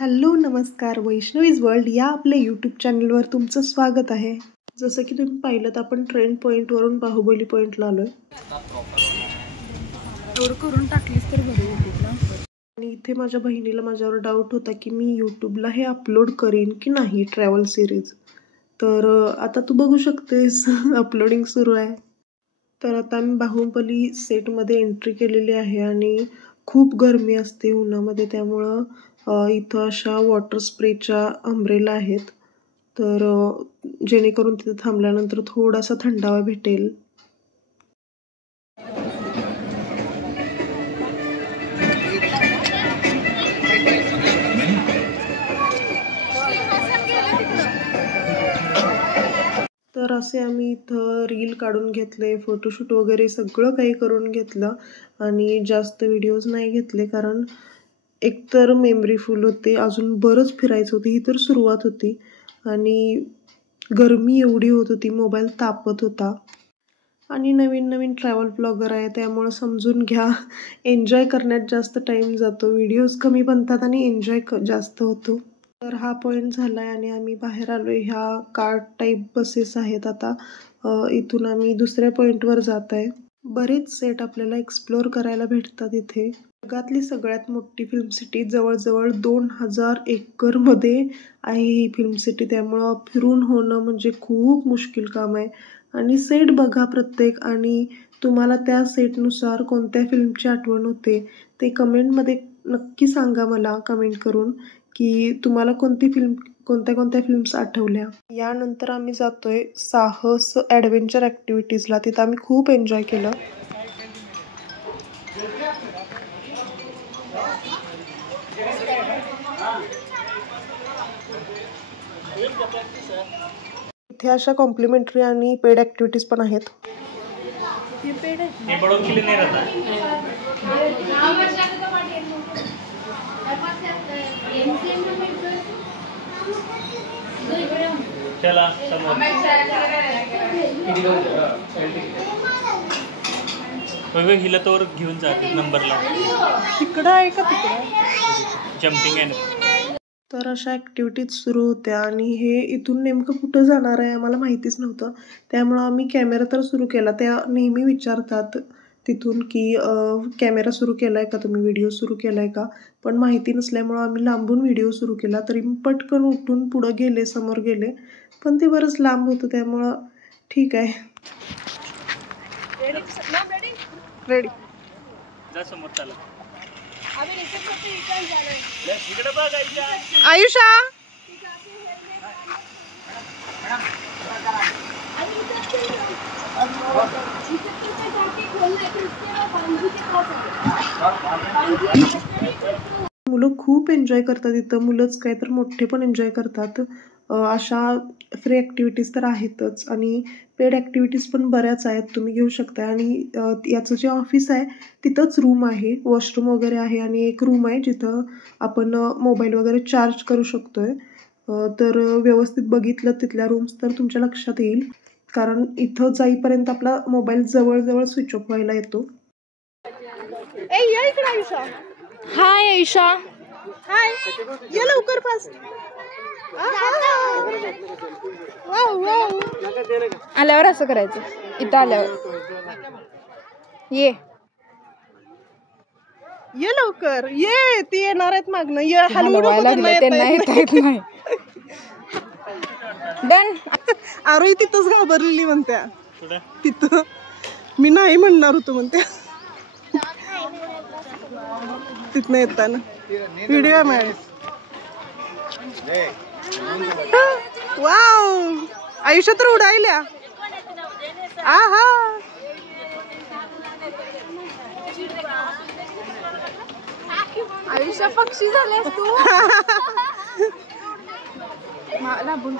Hello नमस्कार, Vaishnavis world या आपल्या यूट्यूब चॅनलवर तुमचं स्वागत आहे. जसं की तुम्ही पाहिलं तर आपण ट्रेन पॉईंटवरून बाहुबली पॉईंटला आलोय. एवढं करून टाकलीस तर बरं यूट्यूबला. आणि इथे माझ्या बहिणीला माझ्यावर डाऊट होता की मी यूट्यूबला हे अपलोड करीन की नाही ट्रॅव्हल सिरीज. तर आता तू बघू शकतेस अपलोडिंग सुरू आहे. तर आता मी बाहुबली सेटमध्ये एंट्री केलेली आहे आणि खूप गरमी असते उन्हामध्ये, त्यामुळं इथं अशा वॉटर स्प्रेच्या अम्ब्रेला आहेत. तर जेणेकरून तिथे थांबल्यानंतर थोडासा थंडावा भेटेल. तर असे आम्ही इथं रील काढून घेतले, फोटोशूट वगैरे सगळं काही करून घेतलं आणि जास्त व्हिडिओज नाही घेतले, कारण एकतर मेमरी फुल होते, अजून बरंच फिरायचं होतं. ही तर सुरुवात होती आणि गरमी एवढी होत होती, मोबाईल तापत होता. आणि नवीन नवीन ट्रॅव्हल ब्लॉगर आहे त्यामुळं समजून घ्या, एन्जॉय करण्यात जास्त टाईम जातो, व्हिडिओज कमी बनतात आणि एन्जॉय जास्त होतो. तर हा पॉईंट झाला आहे आणि आम्ही बाहेर आलो आहे. ह्या कार्ट टाईप बसेस आहेत. आता इथून आम्ही दुसऱ्या पॉईंटवर जात आहे. बरेच सेट आपल्याला एक्सप्लोअर करायला भेटतात इथे. जगातली सगळ्यात मोठी फिल्म सिटी, जवळजवळ 2000 एकरमध्ये आहे ही फिल्म सिटी, त्यामुळं फिरून होणं म्हणजे खूप मुश्किल काम आहे. आणि सेट बघा प्रत्येक, आणि तुम्हाला त्या सेटनुसार कोणत्या फिल्मची आठवण होते ते कमेंटमध्ये नक्की सांगा मला, कमेंट करून, की तुम्हाला कोणत्या कोणत्या फिल्म्स आठवल्या. यानंतर आम्ही जातोय साहस ॲडव्हेंचर ॲक्टिव्हिटीजला. तिथं आम्ही खूप एन्जॉय केलं. इथे अशा कॉम्प्लिमेंटरी आणि पेड ॲक्टिव्हिटीज पण आहेत. हिला तर घेऊन जाते नंबरला. तिकडं आहे का? तिकडं जम्पिंग आहे. तर अशा ॲक्टिव्हिटीज सुरू होत्या आणि हे इथून नेमकं कुठं जाणार आहे आम्हाला माहितीच नव्हतं. त्यामुळं आम्ही कॅमेरा तर सुरू केला. त्या नेहमी विचारतात तिथून की कॅमेरा सुरू केला आहे का तुम्ही, व्हिडिओ सुरू केला आहे का, पण माहिती नसल्यामुळं आम्ही लांबून व्हिडिओ सुरू केला. तरी मी पटकन उठून पुढं गेले, समोर गेले, पण ते बरंच लांब होतं, त्यामुळं ठीक आहे. रेडी जा समोर चालत. आयुषा मुलं खूप एन्जॉय करतात इथं. मुलंच काय तर मोठे पण एन्जॉय करतात. अशा फ्री ॲक्टिव्हिटीज तर आहेतच आणि पेड ॲक्टिव्हिटीज पण बऱ्याच आहेत, तुम्ही घेऊ शकता. आणि याचं जे ऑफिस आहे तिथंच रूम आहे, वॉशरूम वगैरे आहे आणि एक रूम आहे जिथं आपण मोबाईल वगैरे चार्ज करू शकतोय. तर व्यवस्थित बघितलं तिथल्या रूम्स तर तुमच्या लक्षात येईल, कारण इथं जाईपर्यंत आपला मोबाईल जवळजवळ स्विच ऑफ व्हायला येतो. हाय आयुषा. हाय, ये लवकर फास्ट. आल्यावर असं करायचं, इथं आल्यावर ये लवकर ये, ती येणार आहेत मागणं. ये, हलवायला लागलं, त्यांना येत नाही. डन. अरे तिथंच घाबरलेली म्हणत्या, तिथं मी नाही म्हणणार होतो म्हणत्या. तिथनं येताना व्हिडिओ आहे मॅडम. वाव, आयुष्य तर उडायल्या. आहा, आयुष्या पक्षी झालेस तू. लांबून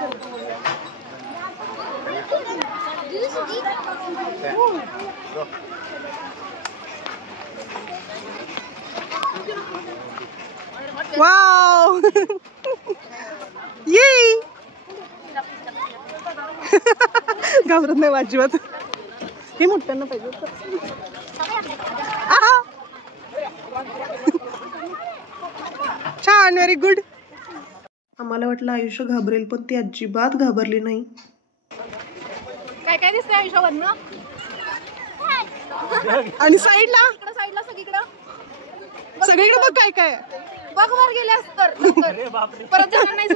वाव, ये. घाबरत नाही अजिबात. हे मोठ्यांना पाहिजे. छान, व्हेरी गुड. आम्हाला वाटलं आयुष्य घाबरेल, पण ती अजिबात घाबरली नाही. काय काय दिसतंय आयुष्यावरनं? आणि साईडला साईडला सगळीकडं सगळीकडे बघ काय काय बघ वर गेल्यास तर परत जाणार नाहीस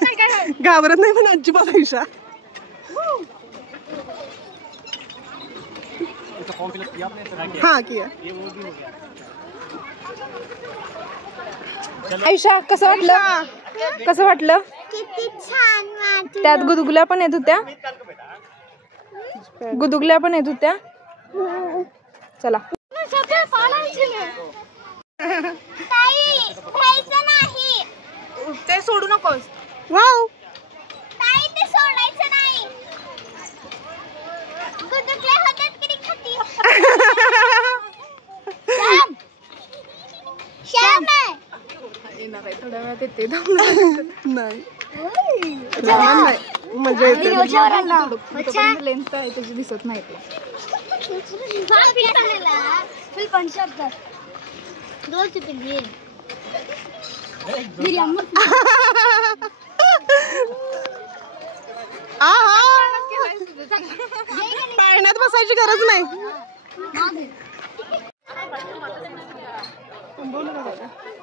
काय काय आहे. घाबरत नाही पण अजिबात आयुष्या. हाँ किया. आयुष्या कसं वाटलं? कसं वाटलं? किती छान वाटलं. त्यात गुदगुल्या पण येत होत्या. गुदगुल्या पण येत होत्या. चला नाही ते सोडू नकोस. वाव ताई ते सोडायचं नाही. गुदगुल्या होतात किती खाती. श्याम येणार आहे थोड्या वेळात येते. नाही मजा येते. लेन्थ आहे त्याची दिसत नाही ते. फुल कॉन्सर्ट कर. दो चिपली पाळण्यात बसायची गरज नाही.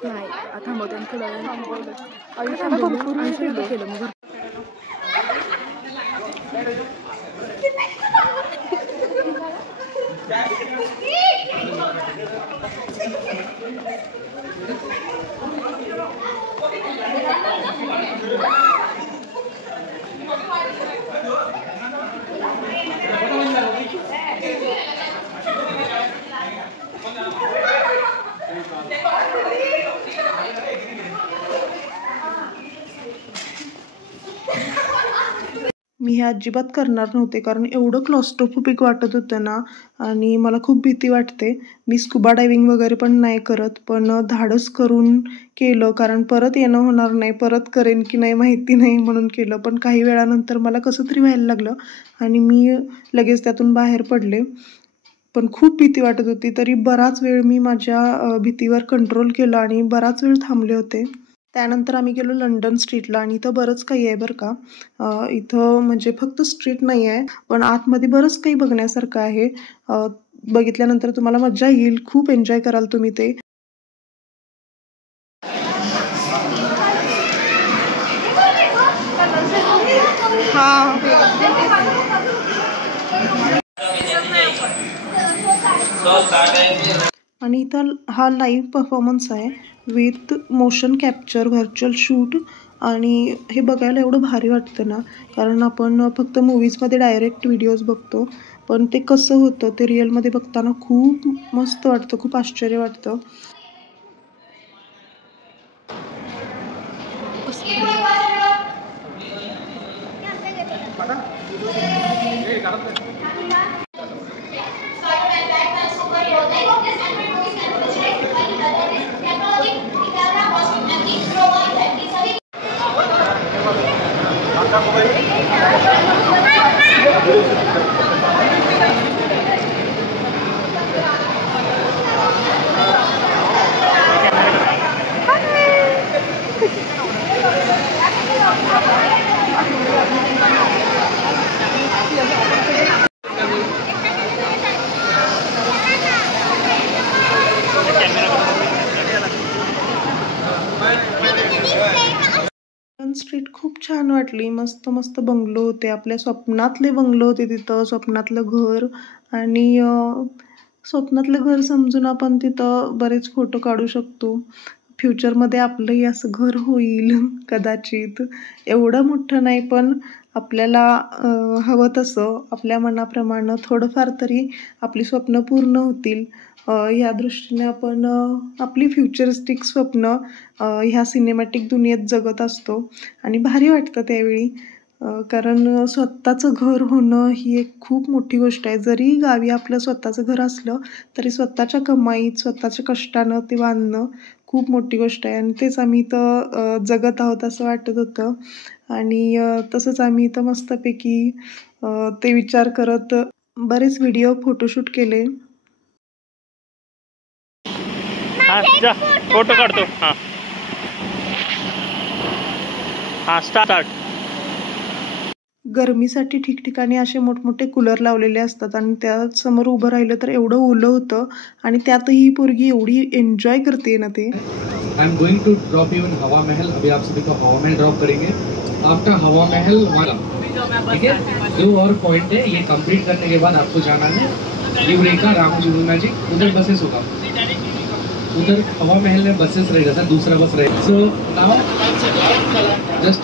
नाही थांबवते थोडा वेळ. आयुष्याला भरपूर केलं मग. मी हे अजिबात करणार नव्हते, कारण एवढं क्लॉस्ट्रोफोबिक वाटत होतं ना, आणि मला खूप भीती वाटते. मी स्कुबा डायव्हिंग वगैरे पण नाही करत, पण धाडस करून केलं, कारण परत येणं होणार नाही. परत करेन की नाही माहिती नाही म्हणून केलं. पण काही वेळानंतर मला कसं तरी व्हायला लागलं आणि मी लगेच त्यातून बाहेर पडले. पण खूप भीती वाटत होती. तरी बराच वेळ मी माझ्या भीतीवर कंट्रोल केलं आणि बराच वेळ थांबले होते. त्यानंतर आम्ही गेलो लंडन स्ट्रीटला, आणि इथं बरंच काही आहे बरं का. इथं म्हणजे फक्त स्ट्रीट नाही आहे, पण आतमध्ये बरंच काही बघण्यासारखं आहे. बघितल्यानंतर तुम्हाला मजा येईल, खूप एन्जॉय कराल तुम्ही ते. आणि इथं हा लाईव्ह परफॉर्मन्स आहे with motion capture, virtual shoot. आणि हे बघायला एवढं भारी वाटतं ना, कारण आपण फक्त मूवीजमध्ये डायरेक्ट व्हिडिओज बघतो, पण ते कसं होतं ते रिअलमध्ये बघताना खूप मस्त वाटतं, खूप आश्चर्य वाटतं. स्ट्रीट खूप छान वाटली. मस्त मस्त बंगलो होते, आपल्या स्वप्नातले बंगलो होते तिथं, स्वप्नातलं घर. आणि स्वप्नातलं घर समजून आपण तिथं बरेच फोटो काढू शकतो. फ्युचरमध्ये आपलंही असं घर होईल कदाचित. एवढं मोठं नाही, पण आपल्याला हवं तसं आपल्या मनाप्रमाणे थोडंफार तरी आपली स्वप्न पूर्ण होतील. ह्या दृष्टीने आपण आपली फ्युचरिस्टिक स्वप्न ह्या सिनेमॅटिक दुनियेत जगत असतो, आणि भारी वाटतं त्यावेळी. कारण स्वतःचं घर होणं ही एक खूप मोठी गोष्ट आहे. जरी गावी आपलं स्वतःचं घर असलं तरी स्वतःच्या कमाईत, स्वतःच्या कष्टानं ते बांधणं खूप मोठी गोष्ट आहे. आणि तेच आम्ही इथं जगत आहोत असं वाटत होतं. आणि तसंच आम्ही इथं मस्तपैकी ते विचार करत बरेच व्हिडिओ, फोटोशूट केले. फोटो काढतो. हां स्टार्ट. गरमीसाठी ठिकठिकाणी असे मोठमोठे कूलर लावलेले असतात आणि त्यासमोर उभं राहिलं तर एवढं ओलं होतं आणि त्यातही ही पोरगी एवढी एन्जॉय करते ना ते. I am going to drop you in Hawa Mahal. अभी आप सभी को हवा महल ड्रॉप करेंगे. आफ्टर हवा महल वाला, ठीक है, 2 और पॉइंट है. ये कंप्लीट करने के बाद आपको जाना है यूरेका रामोजी मूवी मैजिक. उधर बसेस होगा, उधर हवा महल में बसेस रहेगा सर, दूसरा बस रहेगा. So now just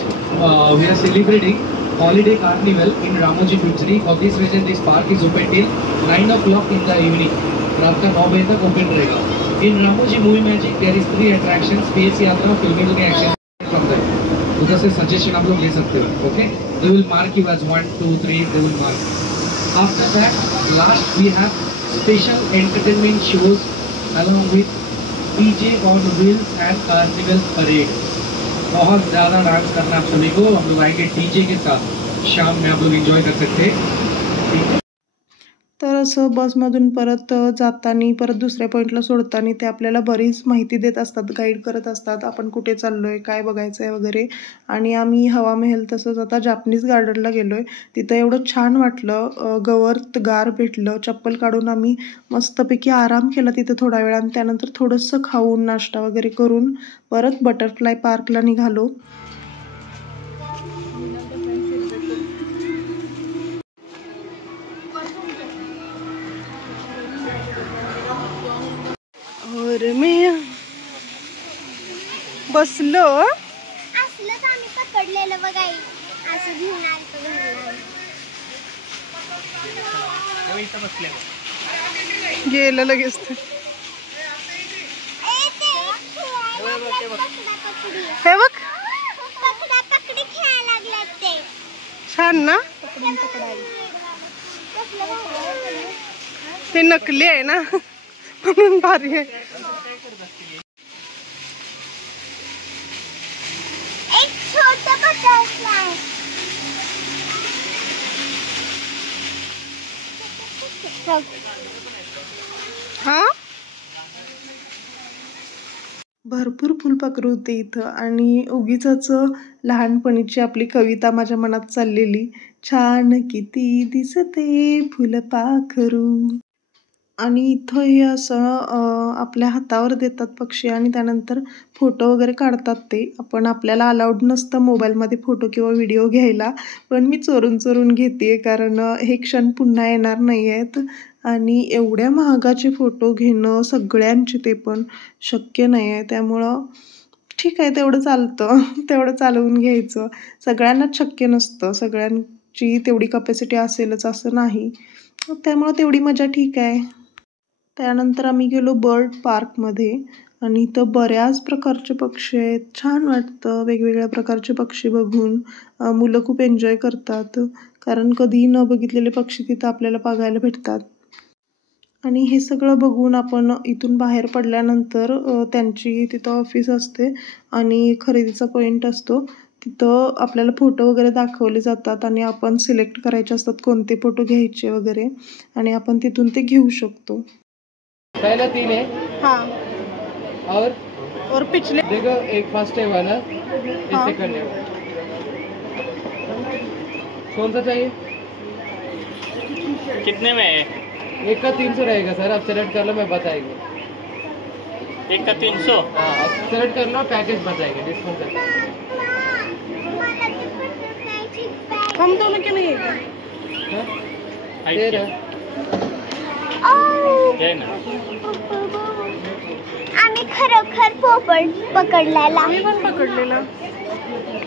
we are celebrating holiday carnival in Ramoji Film City. For this reason this park is open till 9 o'clock in the evening. रात का 9 बजे तक ओपन रहेगा. In Ramoji Movie Magic there is 3 attractions: space यात्रा, फिल्मी look, action from there. उधर से suggestion आप लोग ले सकते हो. Okay, they will mark you as 1 2 3. they will mark. After that last we have special entertainment shows along with DJ on wheels and carnival parade. बहुत ज़्यादा डांस करना आप सभी को. हम लोग आएंगे डीजे के साथ. शाम में आप लोग एंजॉय कर सकते हैं. तर असं बसमधून परत जाताना परत दुसऱ्या पॉईंटला सोडताना ते आपल्याला बरीच माहिती देत असतात, गाईड करत असतात, आपण कुठे चाललोय, काय बघायचं आहे वगैरे. आणि आम्ही हवा महल तसंच आता जापनीज गार्डनला गेलोय. तिथं एवढं छान वाटलं, गवत गार भेटलं. चप्पल काढून आम्ही मस्तपैकी आराम केला तिथं थोडा वेळ आणि त्यानंतर थोडंसं खाऊन नाश्ता वगैरे करून परत बटरफ्लाय पार्कला निघालो. और मी बसलो. असलंच आम्ही पकडलेलं बघाई, असं घेऊन आलतो घरला. गेलं लगेच ते. हे बघ पकडा पकडी खेळायला लागल्यात ते. छान ना, ते नकली आहे ना म्हणून भारी आहे. एक छोटा बटरफ्लाय. हा, भरपूर फुलपाखरू होते इथं आणि उगीचच लहानपणीची आपली कविता माझ्या मनात चाललेली. छान किती दिसते फुलपाखरू. आणि इथं हे असं आपल्या हातावर देतात पक्षी आणि त्यानंतर फोटो वगैरे काढतात. ते आपण आपल्याला अलाउड नसतं मोबाईलमध्ये फोटो किंवा व्हिडिओ घ्यायला, पण मी चोरून चोरून घेते कारण हे क्षण पुन्हा येणार नाही आहेत आणि एवढ्या महागाचे फोटो घेणं सगळ्यांचे ते पण शक्य नाही आहे. त्यामुळं ठीक आहे, तेवढं चालतं, तेवढं चालवून घ्यायचं. सगळ्यांनाच शक्य नसतं, सगळ्यांची तेवढी कपॅसिटी असेलच असं नाही, त्यामुळं तेवढी मजा ठीक आहे. त्यानंतर आम्ही गेलो बर्ड पार्कमध्ये आणि इथं बऱ्याच प्रकारचे पक्षी आहेत. छान वाटतं वेगवेगळ्या प्रकारचे पक्षी बघून. मुलं खूप एन्जॉय करतात कारण कधीही न बघितलेले पक्षी तिथं आपल्याला बघायला भेटतात. आणि हे सगळं बघून आपण इथून बाहेर पडल्यानंतर त्यांची तिथं ऑफिस असते आणि खरेदीचा पॉईंट असतो. तिथं आपल्याला फोटो वगैरे दाखवले जातात आणि आपण सिलेक्ट करायचे असतात कोणते फोटो घ्यायचे वगैरे आणि आपण तिथून ते घेऊ शकतो. पहला 3 है. हाँ, और पिछले देखो एक फर्स्ट है वाला, एक हाँ. सेकंड है. कौन सा चाहिए? कितने में है? एक का 300 रहेगा सर. आप सेलेक्ट कर लो, मैं बताएंगे. एक का 300. हाँ, आप सेलेक्ट कर लो, पैकेज बताएंगे डिस्काउंट करके. हम दोनों के नहीं है. हाँ? हाइट तेरा. आहे ना. आम्ही खरोखर पोपट पकडलेला. मी पण पकडलेला.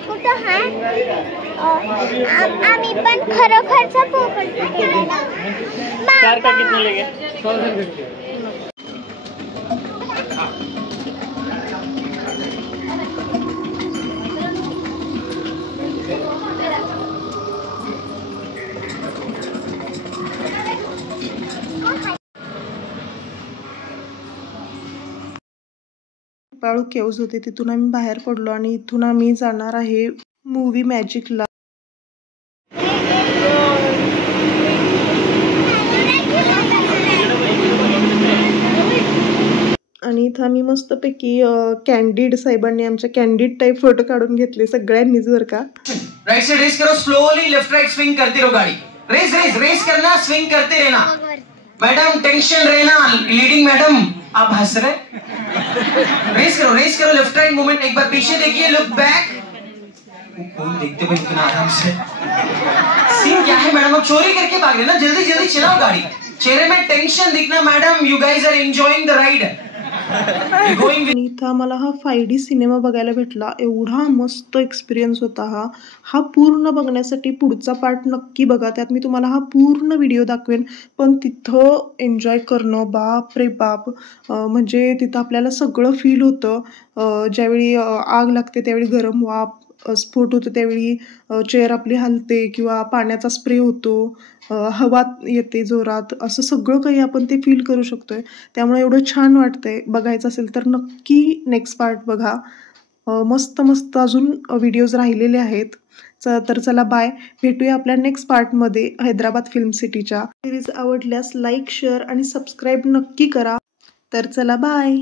कुठं हा? आम्ही पण खरोखरचा पोपट पकडलेला. 4 का कितने लेंगे? 1,050. पाळू केव्ज होते तिथून आम्ही बाहेर पडलो आणि इथून आम्ही जाणार आहे मूवी मॅजिकला. आणि इथं आम्ही मस्तपैकी कॅन्डिड साहेबांनी आमच्या कॅन्डिड टाईप फोटो काढून घेतले सगळ्यांनीच बरं का. राइट से रेस करो, स्लोली लेफ्ट राइट स्विंग करते रहो गाड़ी. रेस रेस रेस करना, स्विंग करते रहना. मैडम टेंशन रहना, लीडिंग मैडम आप हंस रहे. रेस करो लेफ्ट राइट मूवमेंट. एक बार पीछे देखिए, लुक बैक. कौन देखते हुए इतना आराम से. सीन क्या है मैडम, आप चोरी करके भाग रहे ना, जल्दी जल्दी चलाओ गाड़ी. चेहरे में टेंशन दिखना madam, you guys are enjoying the ride. आणि इथं आम्हाला हा 5D सिनेमा बघायला भेटला. एवढा मस्त एक्सपिरियन्स होता हा पूर्ण बघण्यासाठी पुढचा पार्ट नक्की बघा. त्यात मी तुम्हाला हा पूर्ण व्हिडिओ दाखवेन. पण तिथं एन्जॉय करणं बाप रे बाप, म्हणजे तिथं आपल्याला सगळं फील होतं. ज्यावेळी आग लागते त्यावेळी गरम वाफ स्फोट होतो, त्यावेळी चेअर आपली हलते किंवा पाण्याचा स्प्रे होतो, हवा येते जोरात, असं सगळं काही आपण ते फील करू शकतोय. त्यामुळे एवढं छान वाटतंय. बघायचं असेल तर नक्की नेक्स्ट पार्ट बघा. मस्त मस्त अजून व्हिडिओज राहिलेले आहेत. तर चला बाय, भेटूया आपल्या नेक्स्ट पार्टमध्ये हैदराबाद फिल्म सिटीच्या. सिरीज आवडल्यास लाईक शेअर आणि सबस्क्राईब नक्की करा. तर चला बाय.